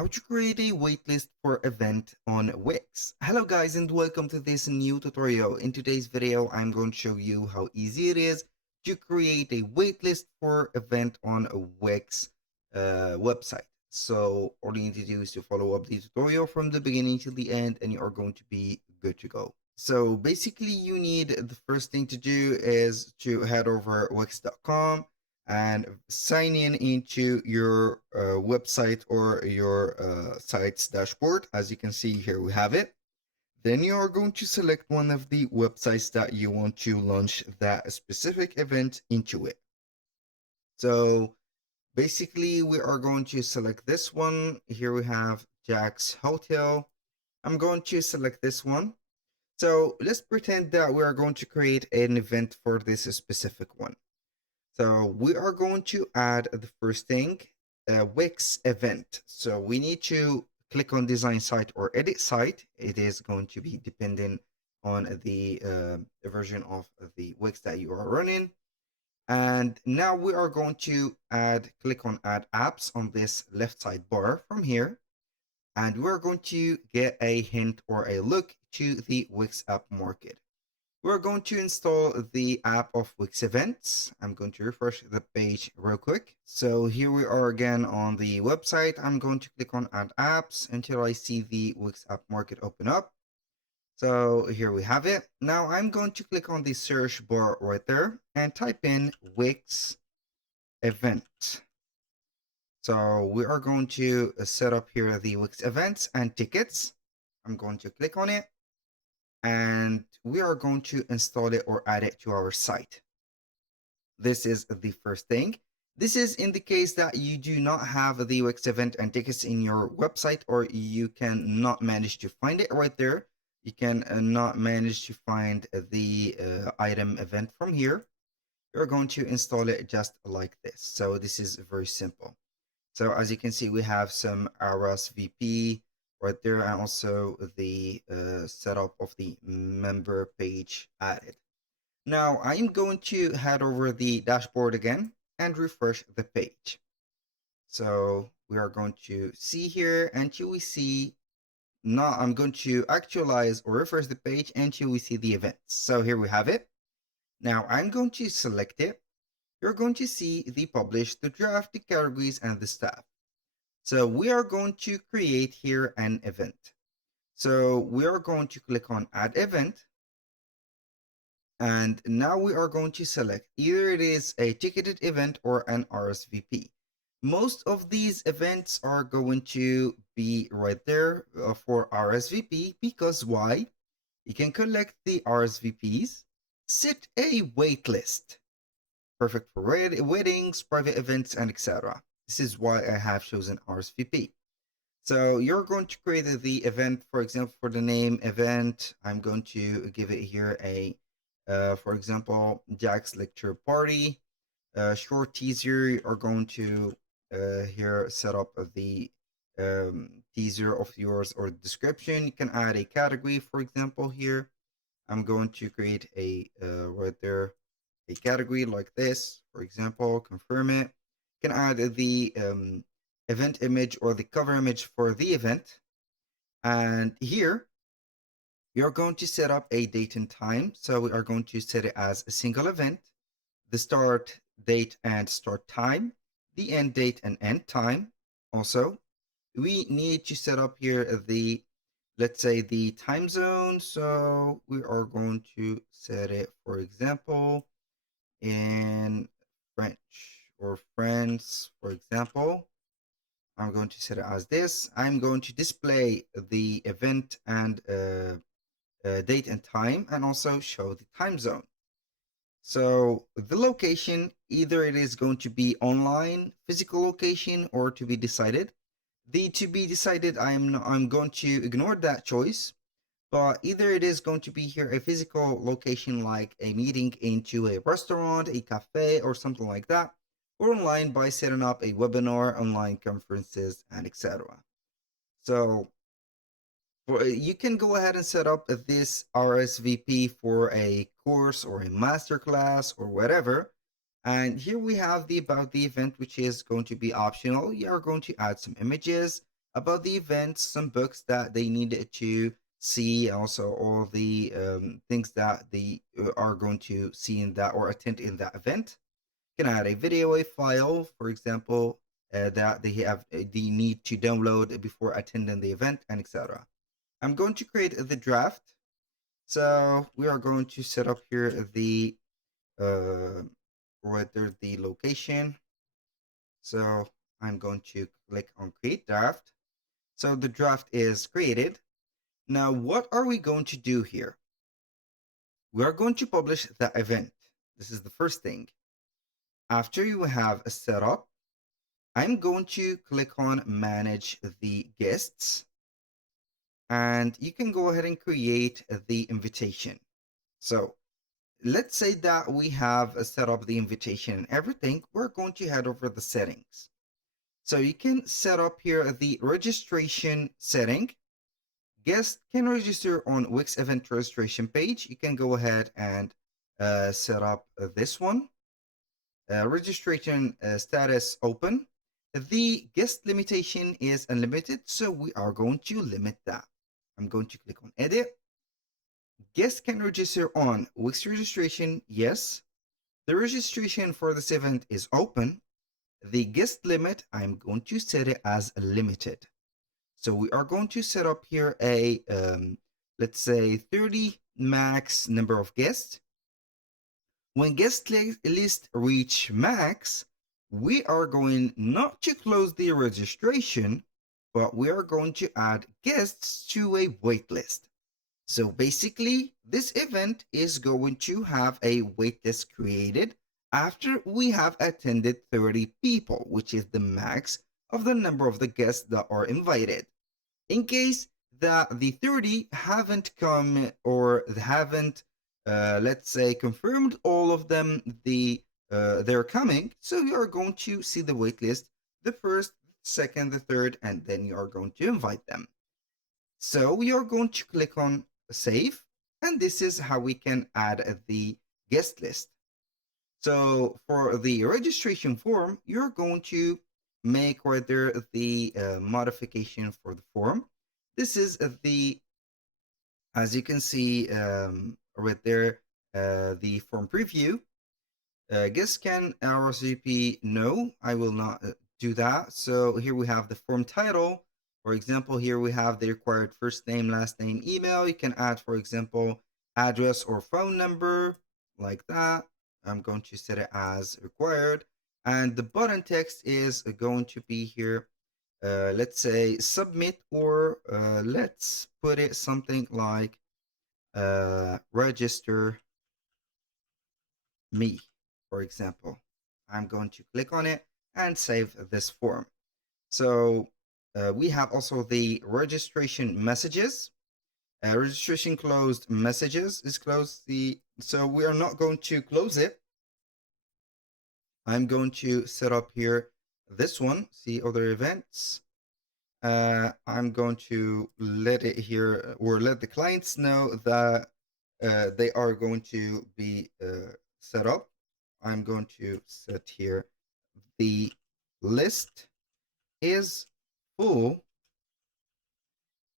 How to create a waitlist for event on Wix. Hello guys and welcome to this new tutorial. In today's video, I'm going to show you how easy it is to create a waitlist for event on a Wix website. So all you need to do is to follow up the tutorial from the beginning to the end and you are going to be good to go. So basically you need the first thing to do is to head over wix.com and sign in into your website or your site's dashboard. As you can see here, we have it. Then you are going to select one of the websites that you want to launch that specific event into it. So basically, we are going to select this one. Here we have Jack's Hotel. I'm going to select this one. So let's pretend that we are going to create an event for this specific one. So we are going to add the first thing, a Wix event. So we need to click on design site or edit site. It is going to be dependent on the version of the Wix that you are running. And now we are going to click on add apps on this left side bar from here. And we're going to get a hint or a look to the Wix app market. We're going to install the app of Wix Events. I'm going to refresh the page real quick. So here we are again on the website. I'm going to click on Add Apps until I see the Wix App Market open up. So here we have it. Now I'm going to click on the search bar right there and type in Wix Event. So we are going to set up here the Wix Events and Tickets. I'm going to click on it, and we are going to install it or add it to our site. This is the first thing. This is in the case that you do not have the Wix event and tickets in your website, or you can not manage to find it right there. You can not manage to find the item event from here. You're going to install it just like this. So this is very simple. So as you can see, we have some RSVP right there, and also the setup of the member page added. Now I'm going to head over the dashboard again and refresh the page. So we are going to see here until we see, now I'm going to actualize or refresh the page until we see the events. So here we have it. Now I'm going to select it. You're going to see the publish, the draft, the categories, and the staff. So we are going to create here an event. So we are going to click on add event. And now we are going to select either it is a ticketed event or an RSVP. Most of these events are going to be right there for RSVP, because why? You can collect the RSVPs, set a wait list. Perfect for weddings, private events, and etc. This is why I have chosen RSVP. So you're going to create the event, for example, for the name event, I'm going to give it here a, for example, Jack's lecture party. Short teaser, are going to here set up the teaser of yours or description. You can add a category, for example, here. I'm going to create a right there a category like this, for example, confirm it. You can add the event image or the cover image for the event. And here, we are going to set up a date and time. So we are going to set it as a single event, the start date and start time, the end date and end time. Also, we need to set up here the, let's say, the time zone. So we are going to set it, for example, in French or France, for example. I'm going to set it as this. I'm going to display the event and date and time, and also show the time zone. So the location, either it is going to be online, physical location, or to be decided. The to be decided, I'm going to ignore that choice, but either it is going to be here a physical location like a meeting into a restaurant, a cafe, or something like that, or online by setting up a webinar, online conferences, and etc. So you can go ahead and set up this RSVP for a course or a masterclass or whatever. And here we have the about the event, which is going to be optional. You are going to add some images. about the events, some books that they need to see, also all the things that they are going to see in that or attend in that event. You can add a video, a file, for example, that they need to download before attending the event, and etc. I'm going to create the draft. So we are going to set up here the uh, right there, the location. So I'm going to click on create draft. So the draft is created. Now, what are we going to do here? We are going to publish the event. This is the first thing. After you have a setup, I'm going to click on manage the guests, and you can go ahead and create the invitation. So let's say that we have set up the invitation and everything. We're going to head over the settings. So you can set up here the registration setting. Guests can register on Wix event registration page. You can go ahead and set up this one. Registration status open. The guest limitation is unlimited, so we are going to limit that. I'm going to click on edit. Guests can register on Wix registration, yes. The registration for this event is open. The guest limit, I'm going to set it as limited. So we are going to set up here a, let's say 30 max number of guests. When guest list reach max, we are going not to close the registration, but we are going to add guests to a waitlist. So basically, this event is going to have a waitlist created after we have attended 30 people, which is the max of the number of the guests that are invited. In case that the 30 haven't come or haven't, let's say, confirmed all of them, they're coming, so you are going to see the waitlist, the first, second, the third, and then you are going to invite them. So we are going to click on save, and this is how we can add the guest list. So for the registration form, you're going to make right there the modification for the form. This is as you can see right there, the form preview. Guests can RSVP. No, I will not do that. So here we have the form title. For example, here we have the required first name, last name, email. You can add, for example, address or phone number like that. I'm going to set it as required. And the button text is going to be here. Let's say submit, or let's put it something like register me, for example. I'm going to click on it and save this form. So we have also the registration messages. Registration closed messages is closed. So we are not going to close it. I'm going to set up here this one, see other events. I'm going to let it here, or let the clients know that they are going to be set up. I'm going to set here the list is full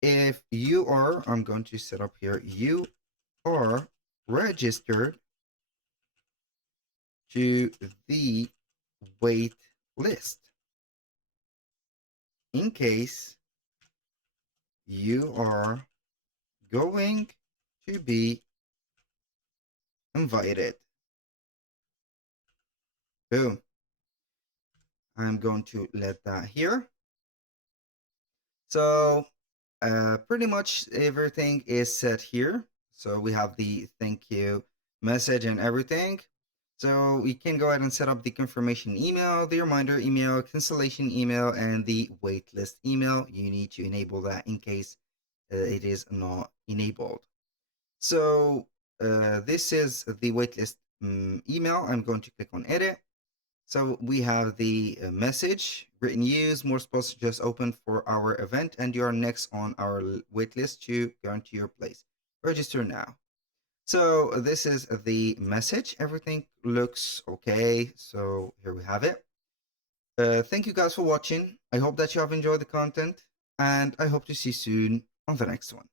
if you are, I'm going to set up here, you are registered to the wait list. In case you are going to be invited. Boom. I'm going to let that here. So pretty much everything is set here. So we have the thank you message and everything. So we can go ahead and set up the confirmation email, the reminder email, cancellation email, and the waitlist email. You need to enable that in case it is not enabled. So this is the waitlist email. I'm going to click on edit. So we have the message, written news, more spots just opened for our event, and you are next on our waitlist to guarantee your place. Register now. So this is the message. Everything looks okay. So here we have it. Thank you guys for watching. I hope that you have enjoyed the content. and I hope to see you soon on the next one.